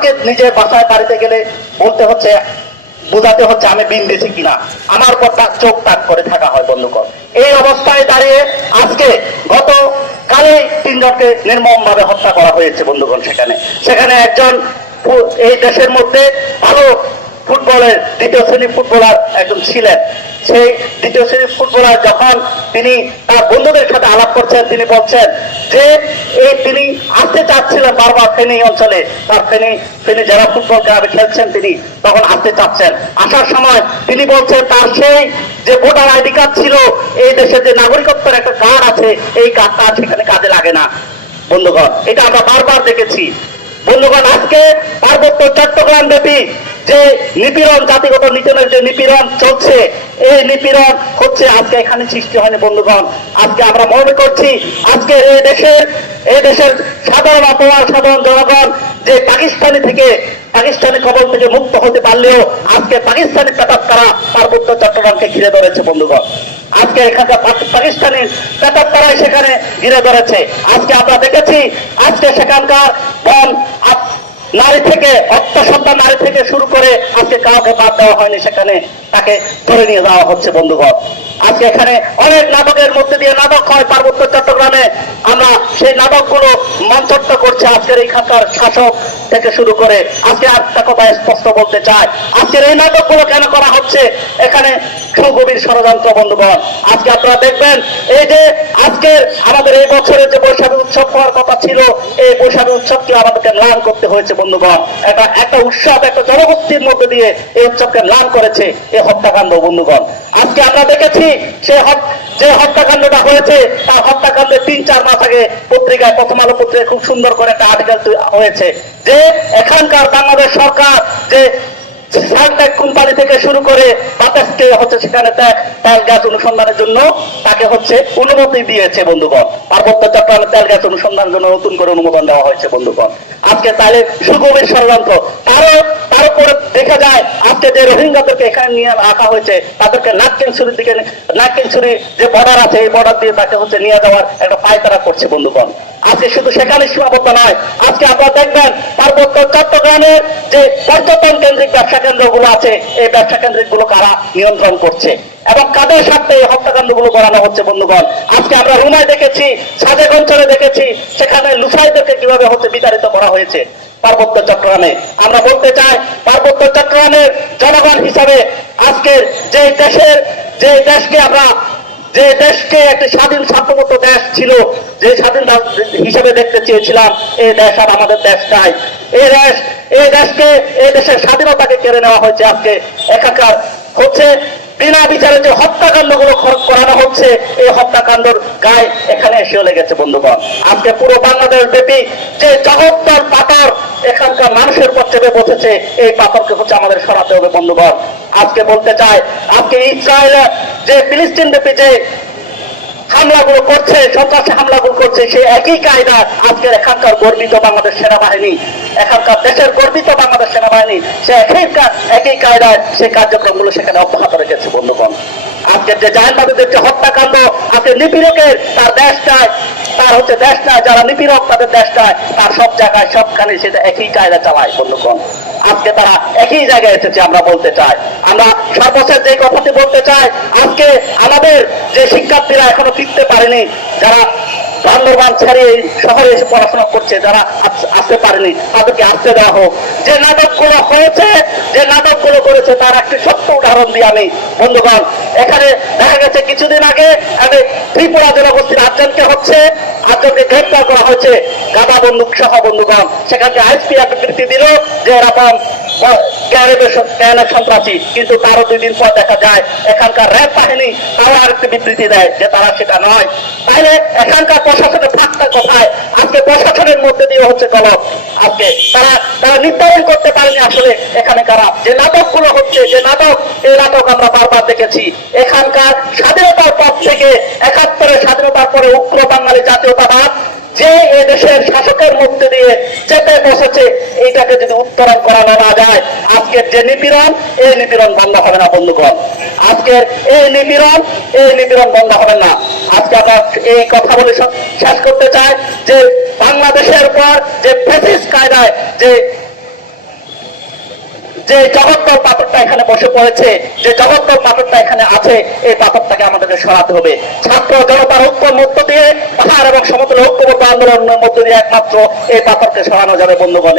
আমাকে নিজে বাসায় বাড়িতে গেলে বলতে হচ্ছে, বোঝাতে হচ্ছে আমি বিন দিছি কিনা। আমার পর তার চোখ তাক করে থাকা হয় বন্ধুক এই অবস্থায় দাঁড়িয়ে আজকে গত কালে তিনজনকে নির্মম ভাবে হত্যা করা হয়েছে, বন্ধুগণ, সেখানে। সেখানে একজন এই দেশের মধ্যে ভালো ফুটবলের দ্বিতীয় শ্রেণির ফুটবলার একজন ছিলেন। সেই দ্বিতীয় শ্রেণির ফুটবলার যখন তিনি তার বন্ধুদের সাথে আলাপ করছেন, তিনি বলছেন যে এই তিনি আসতে চাচ্ছিলেন বারবার ফেনী অঞ্চলে। তার ফেনী ফেনী যারা ফুটবল ক্লাবে খেলছেন, তিনি তখন আসতে চাচ্ছেন। আসার সময় তিনি বলছেন, তার সেই যে ভোটার আইডি কার্ড ছিল, এই দেশের যে নাগরিকত্বের একটা কার্ড আছে, এই কার্ডটা সেখানে কাজে লাগে না। বন্ধুগণ, এটা আমরা বারবার দেখেছি। বন্ধুগণ, আজকে পার্বত্য চট্টগ্রাম ব্যাপী যে নিপীড়ন, জাতিগত নিচনের যে নিপীড়ন চলছে, এই নিপীড়ন হচ্ছে আজকে এখানে সৃষ্টি হয়নি, বন্ধুগণ। আজকে আমরা মনে করছি, আজকে এই দেশের এই দেশের সাধারণ অপমান সাধারণ জনগণ যে পাকিস্তানি থেকে, পাকিস্তানি কবল থেকে মুক্ত হতে পারলেও আজকে পাকিস্তানি পেটাপ তারা পার্বত্য চট্টগ্রামকে ঘিরে ধরেছে, বন্ধুগণ। আজকে এখানকার পাক- পাকিস্তানি পেটাপ তারাই সেখানে ঘিরে ধরেছে। আজকে আমরা দেখেছি, আজকে সেখানকার বন নারী থেকে অত্যাসত্তা নারী থেকে শুরু করে আজকে কাউকে বাদ দেওয়া হয়নি, সেখানে তাকে ধরে নিয়ে যাওয়া হচ্ছে বন্ধুগণ। আজকে এখানে অনেক নাটকের মধ্যে দিয়ে নাটক হয় পার্বত্য চট্টগ্রামে। আমরা সেই নাটকগুলো মঞ্চস্থ করছে আজকের এইখানকার শাসক থেকে শুরু করে আজকে একটা কথা স্পষ্ট বলতে চাই আজকের এই নাটকগুলো কেন করা হচ্ছে? এখানে সুগভীর ষড়যন্ত্র, বন্ধুগণ। আজকে আপনারা দেখবেন, এই যে আজকে আমাদের এই বছরের যে বৈশাখী উৎসব হওয়ার কথা ছিল, এই বৈশাখী উৎসবকে আমাদেরকে ম্লান করতে হয়েছে, বন্ধুগণ। একটা একটা উৎসব, একটা জনগোষ্ঠীর মধ্যে দিয়ে এই উৎসবকে ম্লান করেছে এই হত্যাকাণ্ড, বন্ধুগণ। আজকে আমরা দেখেছি, সে যে হত্যাকাণ্ডটা হয়েছে, তার হত্যাকাণ্ডের তিন চার মাস আগে পত্রিকায় প্রথম আলো পত্রিকায় খুব সুন্দর করে একটা আর্টিকেল হয়েছে। যে এখানকার বাংলাদেশ সরকার যে কোম্পানি থেকে শুরু করে বাতাসকে হচ্ছে সেখানে তেল গ্যাস অনুসন্ধানের জন্য তাকে হচ্ছে অনুমতি দিয়েছে বন্ধুগণ। পার্বত্য চট্টগ্রামে তেল গাছ অনুসন্ধানের জন্য নতুন করে অনুমোদন দেওয়া হয়েছে বন্ধুগণ। আজকে তাহলে সুগভীর ষড়যন্ত্র। তারও তার উপরে দেখা যায় আজকে যে রোহিঙ্গাদেরকে এখানে নিয়ে রাখা হয়েছে, তাদেরকে নাগকেনছুরির দিকে নাগকেনছুরি যে বর্ডার আছে, এই বর্ডার দিয়ে তাকে হচ্ছে নিয়ে যাওয়ার একটা পায়তারা করছে বন্ধুগণ। আজকে শুধু সেখানে সীমাবদ্ধ নয়, আজকে আপনারা দেখবেন পার্বত্য চট্টগ্রামের যে পর্যটন কেন্দ্রিক ব্যবসা কেন্দ্রগুলো আছে, এই ব্যবসা কেন্দ্রিকগুলো কারা নিয়ন্ত্রণ করছে এবং কাদের সাথে এই হত্যাকাণ্ডগুলো করানো হচ্ছে বন্ধুগণ? আজকে আমরা রুমায় দেখেছি, সাজেক অঞ্চলে দেখেছি, সেখানে লুসাইদেরকে কীভাবে হচ্ছে বিতাড়িত করা হয়েছে। পার্বত্য চট্টগ্রামে আমরা বলতে চাই, পার্বত্য চট্টগ্রামের জনগণ হিসাবে আজকের যে দেশের, যে দেশকে আমরা, যে দেশকে একটি স্বাধীন সার্বভৌম দেশ ছিল, যে স্বাধীন হিসেবে দেখতে চেয়েছিলাম এই দেশ আর আমাদের দেশ নাই। এই দেশ এই দেশকে এই দেশের স্বাধীনতাকে কেড়ে নেওয়া হয়েছে আজকে। একাকার হচ্ছে বিনা বিচারে যে হত্যাকাণ্ডগুলো করানো হচ্ছে এই হত্যাকাণ্ডর গায়ে এখানে এসেও লেগেছে বন্ধুগণ। আজকে পুরো বাংলাদেশ ব্যাপী যে জগত্তর পাথর এখানকার মানুষের পর চেপে বসেছে, এই পাথরকে হচ্ছে আমাদের সরাতে হবে বন্ধুগণ। আজকে বলতে চাই, আজকে ইসরায়েল যে ফিলিস্তিন ব্যাপী যে হামলাগুলো করছে, সন্ত্রাসী হামলাগুলো করছে, সেই একই কায়দা আজকের এখানকার গর্বিত বাংলাদেশ সেনাবাহিনী, এখানকার দেশের গর্বিত বাংলাদেশ সেনাবাহিনী, সে একই একই কায়দায় সেই কার্যক্রমগুলো সেখানে অব্যাহত রেখেছে, বন্ধুগণ। আজকের যে জায়গাদের যে হত্যাকাণ্ড, আজকে নিপীড়কের তার দেশ চায়, তার হচ্ছে দেশ নাই যারা নিপীড়ক তাদের দেশ চায়, তার সব জায়গায় সবখানে সেটা একই কায়দা চালায়, বন্ধুগণ। আজকে তারা একই জায়গায় এসেছে, আমরা বলতে চাই। আমরা সর্বশেষ যে কথাটি বলতে চাই, আজকে আমাদের যে শিক্ষার্থীরা এখনও ফিরতে পারেনি, যারা বান্দরবান ছেড়ে এই শহরে এসে পড়াশোনা করছে, যারা আসতে পারেনি, তাদেরকে আসতে দেওয়া হোক। যে নাটকগুলো হয়েছে, যে নাটকগুলো করেছে, তার একটি সত্য উদাহরণ দিই আমি। বন্ধুগণ, এখানে দেখা গেছে কিছুদিন আগে আমি ত্রিপুরা জনগোষ্ঠীর আটজনকে হচ্ছে, আটজনকে গ্রেপ্তার করা হয়েছে। গাদা বন্দুক সহ বন্ধুগণ সেখানে আইসপি বৃত্তি দিল যে এরকম সন্ত্রাসী। কিন্তু তারও দুই দিন পর দেখা যায়, এখানকার র্যাব বাহিনী তারা আরেকটি বিবৃতি দেয় যে তারা সেটা নয়। তাইলে এখানকার প্রশাসনের ফাঁকটা কোথায়? আজকে প্রশাসনের মধ্যে দিয়ে হচ্ছে গলত আজকে তারা তারা নির্ধারণ করতে পারেনি আসলে এখানে কারা। যে নাটকগুলো হচ্ছে, যে নাটক, এই নাটক আমরা বারবার দেখেছি। এখানকার স্বাধীনতার পর থেকে একাত্তরের স্বাধীনতার পরে উগ্র বাঙালি জাতীয়তাবাদ যে এ দেশের শাসকের মধ্যে দিয়ে চেপে বসেছে এইটাকে যদি উত্তরণ করানো না যায়, আজকের যে নিপীড়ন, এই নিপীড়ন বন্ধ হবে না, বন্ধুগণ। আজকের এই নিপীড়ন এই নিপীড়ন বন্ধ হবে না। আজকে আমরা এই কথা বলে শেষ করতে চাই যে বাংলাদেশের পর যে ফেসিস কায়দায় যে যে জগত্তর পাথরটা এখানে বসে পড়েছে, যে জগত্তর পাথরটা এখানে আছে, এই আমাদেরকে সরাতে হবে। ছাত্র জনতার ঐক্য মধ্য দিয়ে পাহাড় এবং সমতল ঐক্যবদ্ধ আন্দোলনের মধ্য দিয়ে একমাত্র এই পাথরকে সরানো যাবে বন্ধুগণ।